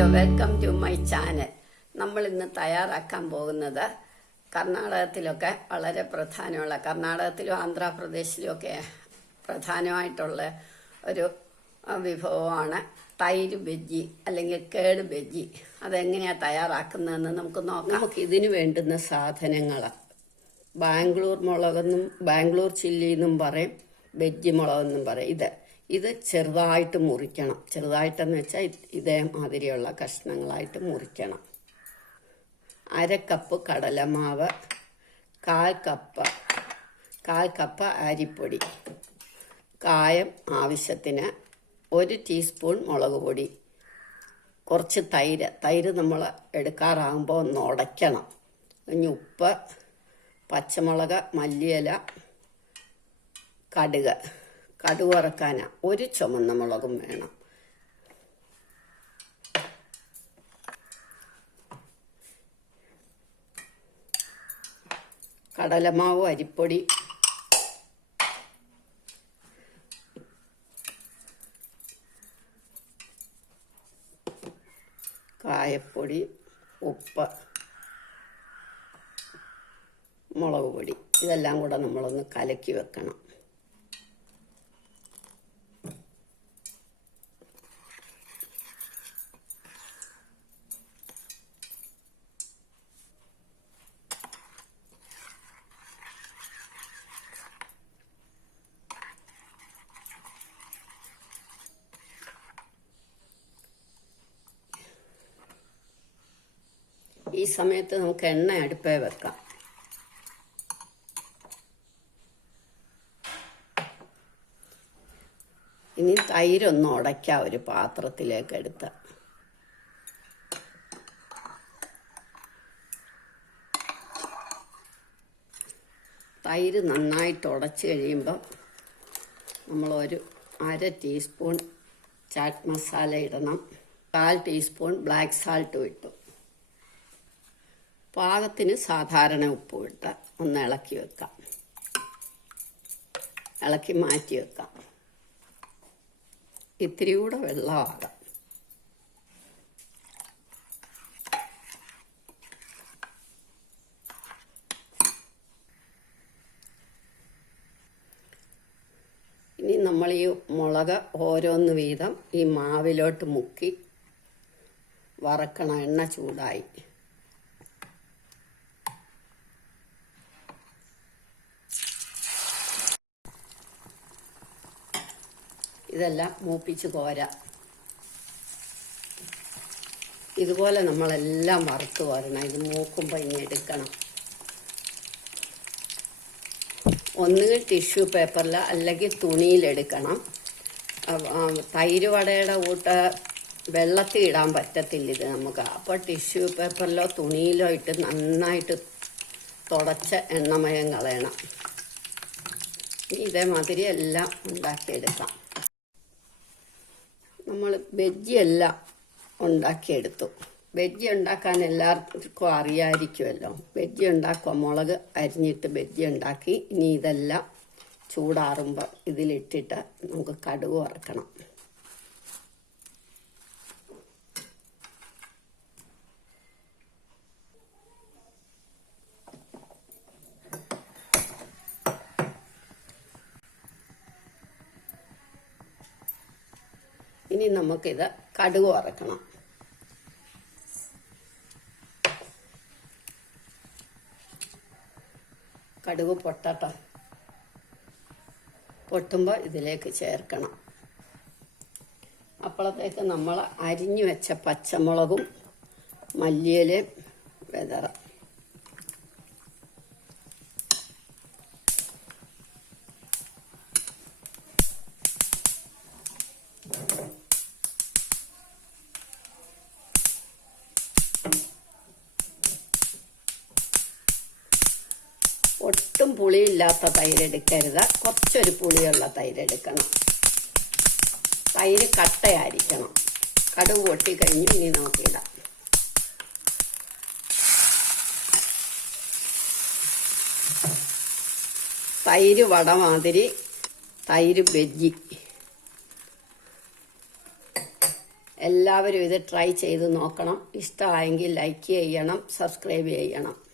Hello, welcome to my channel. നമ്മൾ ഇന്ന് തയ്യാറാക്കാൻ പോകുന്നത് കർണാടകത്തിലൊക്കെ വളരെ പ്രധാനമുള്ള, കർണാടകത്തിലും ആന്ധ്രാപ്രദേശിലും ഒക്കെ പ്രധാനമായിട്ടുള്ള ഒരു വിഭവമാണ് തൈര് ബജ്ജി അല്ലെങ്കിൽ കേട് ബജ്ജി. അതെങ്ങനെയാണ് തയ്യാറാക്കുന്നതെന്ന് നമുക്ക് നോക്കാം. നമുക്ക് ഇതിന് വേണ്ടുന്ന സാധനങ്ങൾ ബാംഗ്ലൂർ മുളകെന്നും ബാംഗ്ലൂർ ചില്ലി എന്നും പറയും, ബജ്ജി മുളകെന്നും പറയും. ഇത് ചെറുതായിട്ട് മുറിക്കണം. ചെറുതായിട്ടെന്ന് വെച്ചാൽ ഇതേമാതിരിയുള്ള കഷ്ണങ്ങളായിട്ട് മുറിക്കണം. 1/2 കപ്പ് കടലമാവ്, 1/4 കപ്പ് അരിപ്പൊടി, കായം ആവശ്യത്തിന്, 1 ടീസ്പൂൺ മുളക് പൊടി, കുറച്ച് തൈര് നമ്മൾ എടുക്കാറാകുമ്പോൾ ഒന്ന് ഉടയ്ക്കണം. ഇനി ഉപ്പ്, പച്ചമുളക്, മല്ലിയില, കടുക് വറക്കാൻ 1 ചുമന്ന മുളകും വേണം. കടലമാവ്, അരിപ്പൊടി, കായപ്പൊടി, ഉപ്പ്, മുളക് പൊടി, ഇതെല്ലാം കൂടെ നമ്മളൊന്ന് കലക്കി വെക്കണം. ഈ സമയത്ത് നമുക്ക് എണ്ണ അടുപ്പേ വെക്കാം. ഇനി തൈരൊന്ന് ഉടയ്ക്കാം ഒരു പാത്രത്തിലേക്ക് എടുത്ത്. തൈര് നന്നായിട്ട് ഉടച്ച് കഴിയുമ്പോൾ നമ്മളൊരു 1/2 ടീസ്പൂൺ ചാറ്റ് മസാല ഇടണം. 1/4 ടീസ്പൂൺ ബ്ലാക്ക് സാൾട്ടും ഇട്ടു. പാകത്തിന് സാധാരണ ഉപ്പും ഇട്ട് ഒന്ന് ഇളക്കി വെക്കാം. ഇളക്കി മാറ്റി വെക്കാം. ഇത്തിരി കൂടെ വെള്ളമാകാം. ഇനി നമ്മൾ ഈ മുളക് ഓരോന്ന് വീതം ഈ മാവിലോട്ട് മുക്കി വറക്കണം. എണ്ണ ചൂടായി. ഇതെല്ലാം മൂപ്പിച്ച് കോരാം. ഇതുപോലെ നമ്മളെല്ലാം വറുത്ത് കോരണം. ഇത് മൂക്കുമ്പോൾ ഇനി എടുക്കണം. ഒന്നുകിൽ ടിഷ്യൂ പേപ്പറിൽ അല്ലെങ്കിൽ തുണിയിലെടുക്കണം. തൈര് വടയുടെ കൂട്ട് വെള്ളത്തിൽ ഇടാൻ പറ്റത്തില്ല ഇത് നമുക്ക്. അപ്പോൾ ടിഷ്യൂ പേപ്പറിലോ തുണിയിലോ ഇട്ട് നന്നായിട്ട് തുടച്ച എണ്ണമയം കളയണം. ഇതേമാതിരി എല്ലാം ഉണ്ടാക്കിയെടുക്കാം. നമ്മൾ ബജ്ജി എല്ലാം ഉണ്ടാക്കിയെടുത്തു. ബജ്ജി ഉണ്ടാക്കാൻ എല്ലാവർക്കും അറിയാമായിരിക്കുമല്ലോ. ബജ്ജി ഉണ്ടാക്കുക, മുളക് അരിഞ്ഞിട്ട് ബജ്ജി ഉണ്ടാക്കി. ഇനി ഇതെല്ലാം ചൂടാറുമ്പോൾ ഇതിലിട്ടിട്ട് നമുക്ക് കടുക് വറക്കണം. ഇനി നമുക്കിത് കടുക് വറക്കണം. കടുക് പൊട്ടട്ടെ. പൊട്ടുമ്പോൾ ഇതിലേക്ക് ചേർക്കണം. അപ്പോഴത്തേക്ക് നമ്മൾ അരിഞ്ഞു വെച്ച പച്ചമുളകും മല്ലിയിലയും വിതറാം. ഒട്ടും പുളിയില്ലാത്ത തൈരെടുക്കരുത്. കുറച്ചൊരു പുളിയുള്ള തൈരെടുക്കണം. തൈര് കട്ടയായിരിക്കണം. കടുക് പൊട്ടി കഴിഞ്ഞു. ഇനി നോക്കിയിടാം. തൈര് വട മാതിരി തൈര് ബജ്ജി എല്ലാവരും ഇത് ട്രൈ ചെയ്ത് നോക്കണം. ഇഷ്ടമായെങ്കിൽ ലൈക്ക് ചെയ്യണം, സബ്സ്ക്രൈബ് ചെയ്യണം.